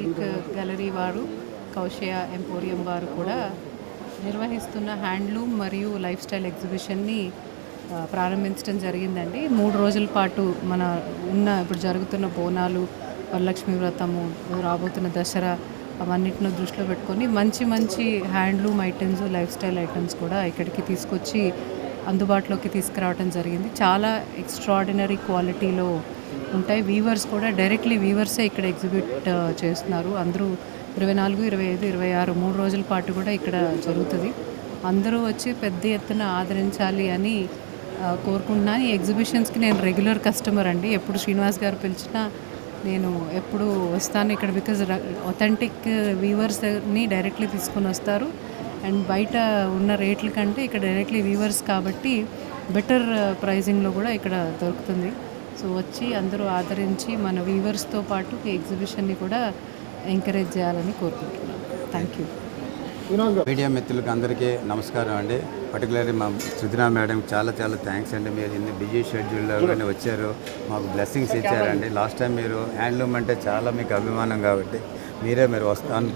Silk gallery వారు, కౌశయ emporium వారు కూడా నిర్వహిస్తున్న హ్యాండ్లూమ్ మరియు లైఫ్ స్టైల్ ఎగ్జిబిషన్ని ప్రారంభించడం జరిగిందండి. 3 రోజుల పాటు మన ఇప్పుడు జరుగుతున్న బోనాలు, వరలక్ష్మి వ్రతము, రాబోతున్న దసరా అవన్నిటిని దృష్టిలో పెట్టుకొని మంచి మంచి handloom items, life style items కూడా ఇక్కడికి తీసుకొచ్చి అందుబాటులోకి తీసుకురావడం జరిగింది. చాలా ఎక్స్ట్రాడినరీ క్వాలిటీలో ఉంటాయి. వీవర్స్ కూడా డైరెక్ట్లీ వీవర్సే ఇక్కడ ఎగ్జిబిట్ చేస్తున్నారు. అందరూ 24, 25, 26 3 రోజుల పాటు కూడా ఇక్కడ జరుగుతుంది. అందరూ వచ్చి పెద్ద ఎత్తున ఆదరించాలి అని కోరుకుంటున్నాను. ఈ ఎగ్జిబిషన్స్కి నేను రెగ్యులర్ కస్టమర్ అండి. ఎప్పుడు శ్రీనివాస్ గారు పిలిచినా నేను ఎప్పుడు వస్తాను ఇక్కడ. బికాజ్ ఒథెంటిక్ వీవర్స్ని డైరెక్ట్లీ తీసుకొని వస్తారు. అండ్ బయట ఉన్న రేట్ల కంటే ఇక్కడ డైరెక్ట్లీ వీవర్స్ కాబట్టి బెటర్ ప్రైజింగ్లో కూడా ఇక్కడ దొరుకుతుంది. సో వచ్చి అందరూ ఆదరించి మన వీవర్స్తో పాటు ఈ ఎగ్జిబిషన్ని కూడా ఎంకరేజ్ చేయాలని కోరుకుంటున్నాను. Thank you. మీడియా మిత్రులకు అందరికీ నమస్కారం అండి. పర్టికులర్లీ మా సుధీనా మేడం చాలా చాలా థ్యాంక్స్ అండి. మీరు ఇన్ని బిజీ షెడ్యూల్లో కానీ వచ్చారు, మాకు బ్లెస్సింగ్స్ ఇచ్చారండి. లాస్ట్ టైం మీరు హ్యాండ్లూమ్ అంటే చాలా మీకు అభిమానం కాబట్టి మీరు వస్తాను,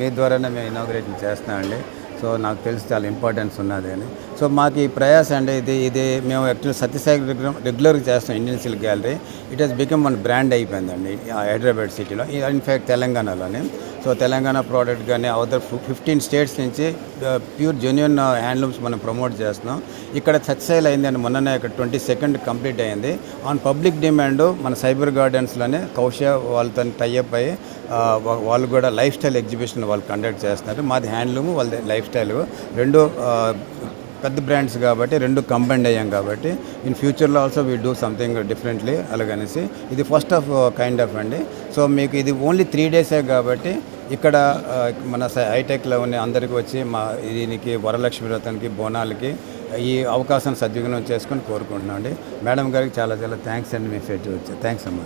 మీ ద్వారానే మేము ఇనాగ్రేషన్ చేస్తామండి. సో నాకు తెలిసి చాలా ఇంపార్టెన్స్ ఉన్నది అని. సో మాకు ఈ ప్రయాస అండి ఇది మేము యాక్చువల్లీ సత్యసాయి రెగ్యులర్గా చేస్తాం Indian silk gallery. It has become one brand అయిపోయిందండి హైదరాబాద్ సిటీలో, ఇన్ఫ్యాక్ట్ తెలంగాణలోనే. సో తెలంగాణ ప్రోడక్ట్ కానీ అదర్ 15 స్టేట్స్ నుంచి ప్యూర్ జెన్యున్ హ్యాండ్లూమ్స్ మనం ప్రమోట్ చేస్తున్నాం. ఇక్కడ సక్సెస్ అయిందండి. మొన్ననే ఇక్కడ 22nd కంప్లీట్ అయింది. ఆన్ పబ్లిక్ డిమాండ్ మన సైబర్ గార్డెన్స్లోనే కౌశయ వాళ్ళతో టైఅప్ అయ్యి వాళ్ళు కూడా లైఫ్ స్టైల్ ఎగ్జిబిషన్ వాళ్ళు కండక్ట్ చేస్తున్నారు. మాది హ్యాండ్లూమ్, వాళ్ళది లైఫ్ స్టైల్, రెండు పెద్ద బ్రాండ్స్ కాబట్టి రెండు కంబైండ్ అయ్యాం కాబట్టి ఇన్ ఫ్యూచర్లో also we do something differently అలాగనేసి. ఇది ఫస్ట్ ఆఫ్ కైండ్ ఆఫ్ అండి. సో మీకు ఇది ఓన్లీ 3 డేసే కాబట్టి ఇక్కడ మన హైటెక్లో ఉన్న అందరికీ వచ్చి దీనికి వరలక్ష్మి వ్రతానికి, బోనాలకి ఈ అవకాశాన్ని సద్వినియోగం చేసుకొని కోరుకుంటున్నాం అండి. మేడం గారికి చాలా చాలా థ్యాంక్స్ అండి. మీ ఫెస్ట్ వచ్చి థ్యాంక్స్ అమ్మా.